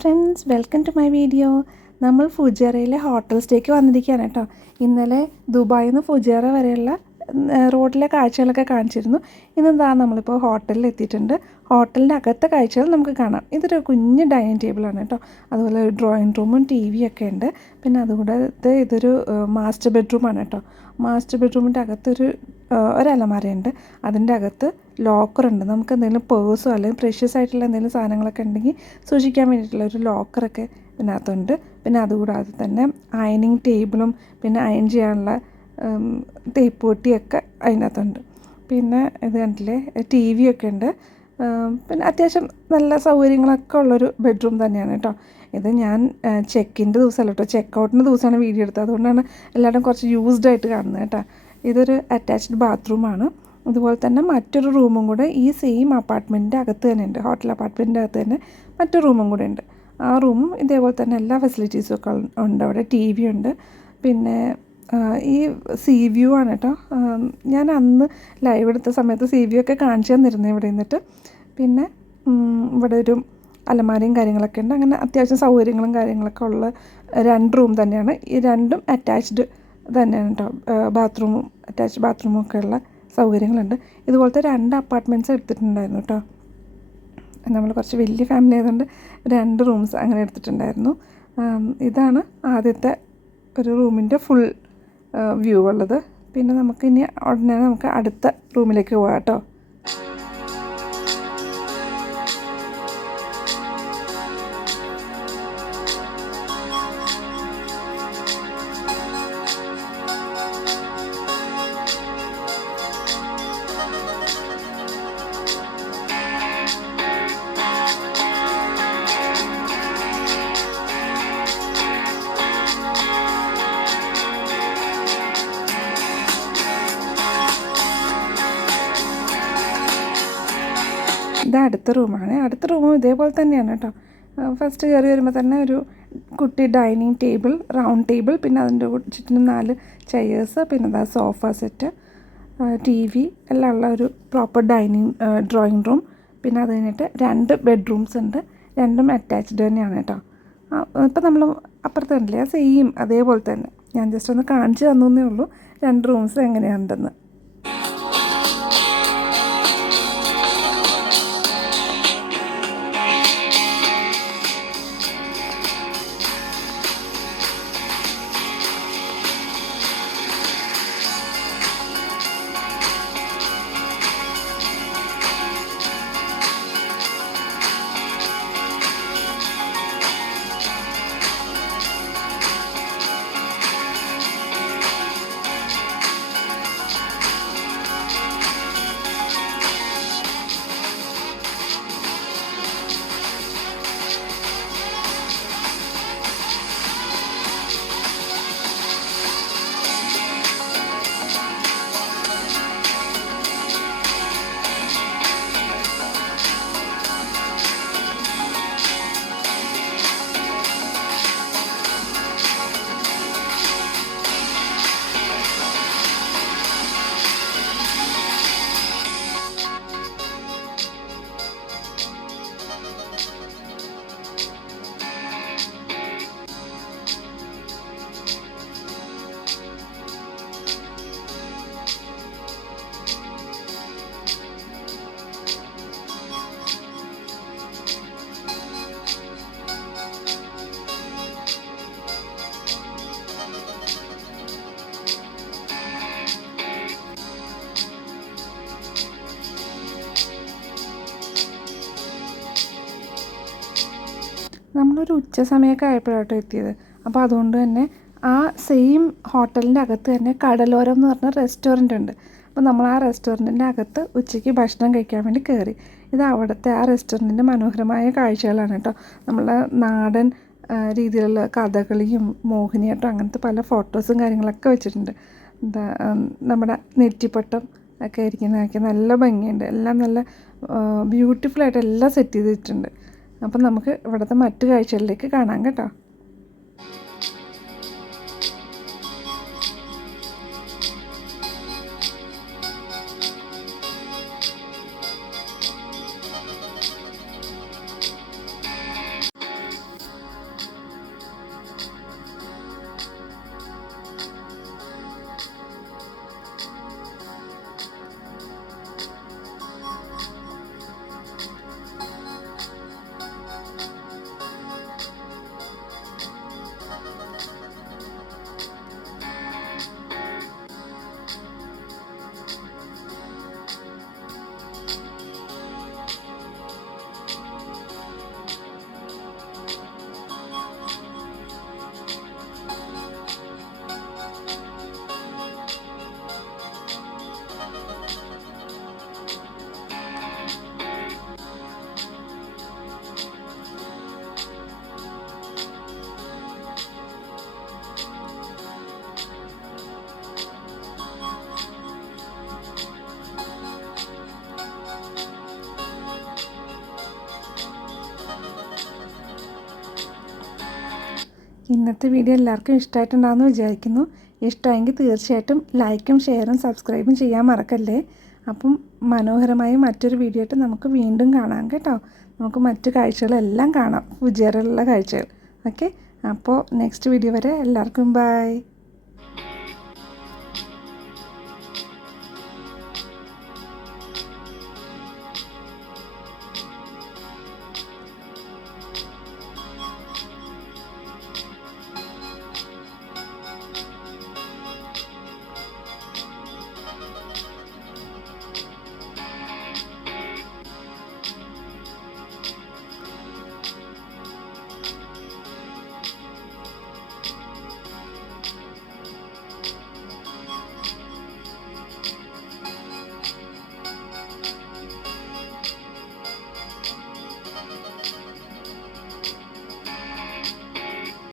Friends, welcome to my video. നമ്മൾ ഫുജേറയിലെ hotel സ്റ്റേക്ക് വന്നിരിക്കുകയാണ് കേട്ടോ. ഇന്നലെ ദുബായിൽ നിന്ന് ഫുജേറ വരെയുള്ള റോഡിലെ കാഴ്ചകളൊക്കെ കാണിച്ചിരുന്നു. ഇന്നെന്താ നമ്മളിപ്പോൾ ഹോട്ടലിൽ എത്തിയിട്ടുണ്ട്. ഹോട്ടലിൻ്റെ അകത്തെ കാഴ്ചകൾ നമുക്ക് കാണാം. ഇതൊരു കുഞ്ഞ് ഡൈനിങ് ടേബിളാണ് കേട്ടോ. അതുപോലെ ഒരു ഡ്രോയിങ് റൂമും ടി വി ഒക്കെ ഉണ്ട്. പിന്നെ അതുകൂടാതെ ഇതൊരു മാസ്റ്റർ ബെഡ്റൂമാണ് കേട്ടോ. മാസ്റ്റർ ബെഡ്റൂമിൻ്റെ അകത്തൊരു ഒരലമാരയുണ്ട്. അതിൻ്റെ അകത്ത് ലോക്കറുണ്ട്. നമുക്ക് എന്തെങ്കിലും പേഴ്സോ അല്ലെങ്കിൽ പ്രഷ്യസ് ആയിട്ടുള്ള എന്തെങ്കിലും സാധനങ്ങളൊക്കെ ഉണ്ടെങ്കിൽ സൂക്ഷിക്കാൻ വേണ്ടിയിട്ടുള്ള ഒരു ലോക്കറൊക്കെ ഇതിനകത്തുണ്ട്. പിന്നെ അതുകൂടാതെ തന്നെ അയണിങ് ടേബിളും പിന്നെ അയൺ ചെയ്യാനുള്ള തേപ്പ് പൊട്ടിയൊക്കെ അതിനകത്തുണ്ട്. പിന്നെ ഇത് കണ്ടില്ലേ, ടി വി ഒക്കെ ഉണ്ട്. പിന്നെ അത്യാവശ്യം നല്ല സൗകര്യങ്ങളൊക്കെ ഉള്ളൊരു ബെഡ്റൂം തന്നെയാണ് കേട്ടോ. ഇത് ഞാൻ ചെക്കിൻ്റെ ദിവസമല്ല കേട്ടോ, ചെക്കൗട്ടിൻ്റെ ദിവസമാണ് വീഡിയോ എടുത്തത്. അതുകൊണ്ടാണ് എല്ലാവരും കുറച്ച് യൂസ്ഡ് ആയിട്ട് കാണുന്നത് കേട്ടോ. ഇതൊരു അറ്റാച്ച്ഡ് ബാത്റൂമാണ്. അതുപോലെ തന്നെ മറ്റൊരു റൂമും കൂടെ ഈ സെയിം അപ്പാർട്ട്മെൻറ്റിൻ്റെ അകത്ത് തന്നെ ഉണ്ട്. ഹോട്ടൽ അപ്പാർട്ട്മെൻറ്റിൻ്റെ അകത്ത് തന്നെ മറ്റൊരു റൂമും കൂടെ ഉണ്ട്. ആ റൂമും ഇതേപോലെ തന്നെ എല്ലാ ഫെസിലിറ്റീസും ഒക്കെ ഉണ്ട്. അവിടെ ടി വി ഉണ്ട്. പിന്നെ ഈ സീ വ്യൂ ആണ് കേട്ടോ. ഞാൻ അന്ന് ലൈവ് എടുത്ത സമയത്ത് സീ വ്യൂ ഒക്കെ കാണിച്ചു തന്നിരുന്നു ഇവിടെ നിന്നിട്ട്. പിന്നെ ഇവിടെ ഒരു അലമാരയും കാര്യങ്ങളൊക്കെ ഉണ്ട്. അങ്ങനെ അത്യാവശ്യം സൗകര്യങ്ങളും കാര്യങ്ങളൊക്കെ ഉള്ള 2 റൂം തന്നെയാണ്. ഈ രണ്ടും അറ്റാച്ച്ഡ് തന്നെയാണ് കേട്ടോ. ബാത്റൂമും അറ്റാച്ച്ഡ് ബാത്റൂമും ഒക്കെ ഉള്ള സൗകര്യങ്ങളുണ്ട്. ഇതുപോലത്തെ 2 അപ്പാർട്ട്മെൻറ്റ്സ് എടുത്തിട്ടുണ്ടായിരുന്നു കേട്ടോ. നമ്മൾ കുറച്ച് വലിയ ഫാമിലി ആയതുകൊണ്ട് 2 റൂംസ് അങ്ങനെ എടുത്തിട്ടുണ്ടായിരുന്നു. ഇതാണ് ആദ്യത്തെ ഒരു റൂമിൻ്റെ ഫുൾ വ്യൂ ഉള്ളത്. പിന്നെ നമുക്കിനി ഉടനെ നമുക്ക് അടുത്ത റൂമിലേക്ക് പോകാം കേട്ടോ. ഇത് അടുത്ത റൂമാണ്. അടുത്ത റൂമും ഇതേപോലെ തന്നെയാണ് കേട്ടോ. ഫസ്റ്റ് കയറി വരുമ്പോൾ തന്നെ ഒരു കുട്ടി ഡൈനിങ് ടേബിൾ, റൗണ്ട് ടേബിൾ, പിന്നെ അതിൻ്റെ ചുറ്റിനും 4 ചെയേഴ്സ്, പിന്നെ അതാ സോഫ സെറ്റ്, ടി വി എല്ലാം ഉള്ള ഒരു പ്രോപ്പർ ഡ്രോയിങ് റൂം. പിന്നെ അത് കഴിഞ്ഞിട്ട് 2 ബെഡ്റൂംസ് ഉണ്ട്. രണ്ടും അറ്റാച്ച്ഡ് തന്നെയാണ് കേട്ടോ. ഇപ്പം നമ്മൾ അപ്പുറത്ത് കണ്ടില്ലേ, സെയിം അതേപോലെ തന്നെ. ഞാൻ ജസ്റ്റ് ഒന്ന് കാണിച്ചു തന്നേ ഉള്ളൂ 2 റൂംസ് എങ്ങനെയുണ്ടെന്ന്. നമ്മളൊരു ഉച്ച സമയമൊക്കെ ആയപ്പോഴാട്ടോ എത്തിയത്. അപ്പോൾ അതുകൊണ്ട് തന്നെ ആ സെയിം ഹോട്ടലിൻ്റെ അകത്ത് തന്നെ കടലോരം എന്ന് പറഞ്ഞ റെസ്റ്റോറൻ്റ് ഉണ്ട്. അപ്പോൾ നമ്മൾ ആ റെസ്റ്റോറൻറ്റിൻ്റെ അകത്ത് ഉച്ചയ്ക്ക് ഭക്ഷണം കഴിക്കാൻ വേണ്ടി കയറി. ഇത് അവിടുത്തെ ആ റെസ്റ്റോറൻറ്റിൻ്റെ മനോഹരമായ കാഴ്ചകളാണ് കേട്ടോ. നമ്മളെ നാടൻ രീതിയിലുള്ള കഥകളിയും മോഹിനിയാട്ടം അങ്ങനത്തെ പല ഫോട്ടോസും കാര്യങ്ങളൊക്കെ വെച്ചിട്ടുണ്ട്. നമ്മുടെ നെറ്റിപ്പട്ടം ഒക്കെ ഇരിക്കുന്നതൊക്കെ നല്ല ഭംഗിയുണ്ട്. എല്ലാം നല്ല ബ്യൂട്ടിഫുള്ളായിട്ട് എല്ലാം സെറ്റ് ചെയ്തിട്ടുണ്ട്. അപ്പം നമുക്ക് ഇവിടുത്തെ മറ്റു കാഴ്ചകളിലേക്ക് കാണാം കേട്ടോ. ഇന്നത്തെ വീഡിയോ എല്ലാവർക്കും ഇഷ്ടമായിട്ടുണ്ടാകുമെന്ന് വിചാരിക്കുന്നു. ഇഷ്ടമായെങ്കിൽ തീർച്ചയായിട്ടും ലൈക്കും ഷെയറും സബ്സ്ക്രൈബും ചെയ്യാൻ മറക്കല്ലേ. അപ്പം മനോഹരമായ മറ്റൊരു വീഡിയോ ആയിട്ട് നമുക്ക് വീണ്ടും കാണാം കേട്ടോ. നമുക്ക് മറ്റു കാഴ്ചകളെല്ലാം കാണാം, ഫുജിയറയിലുള്ള കാഴ്ചകൾ. ഓക്കെ, അപ്പോൾ നെക്സ്റ്റ് വീഡിയോ വരെ എല്ലാവർക്കും ബൈ.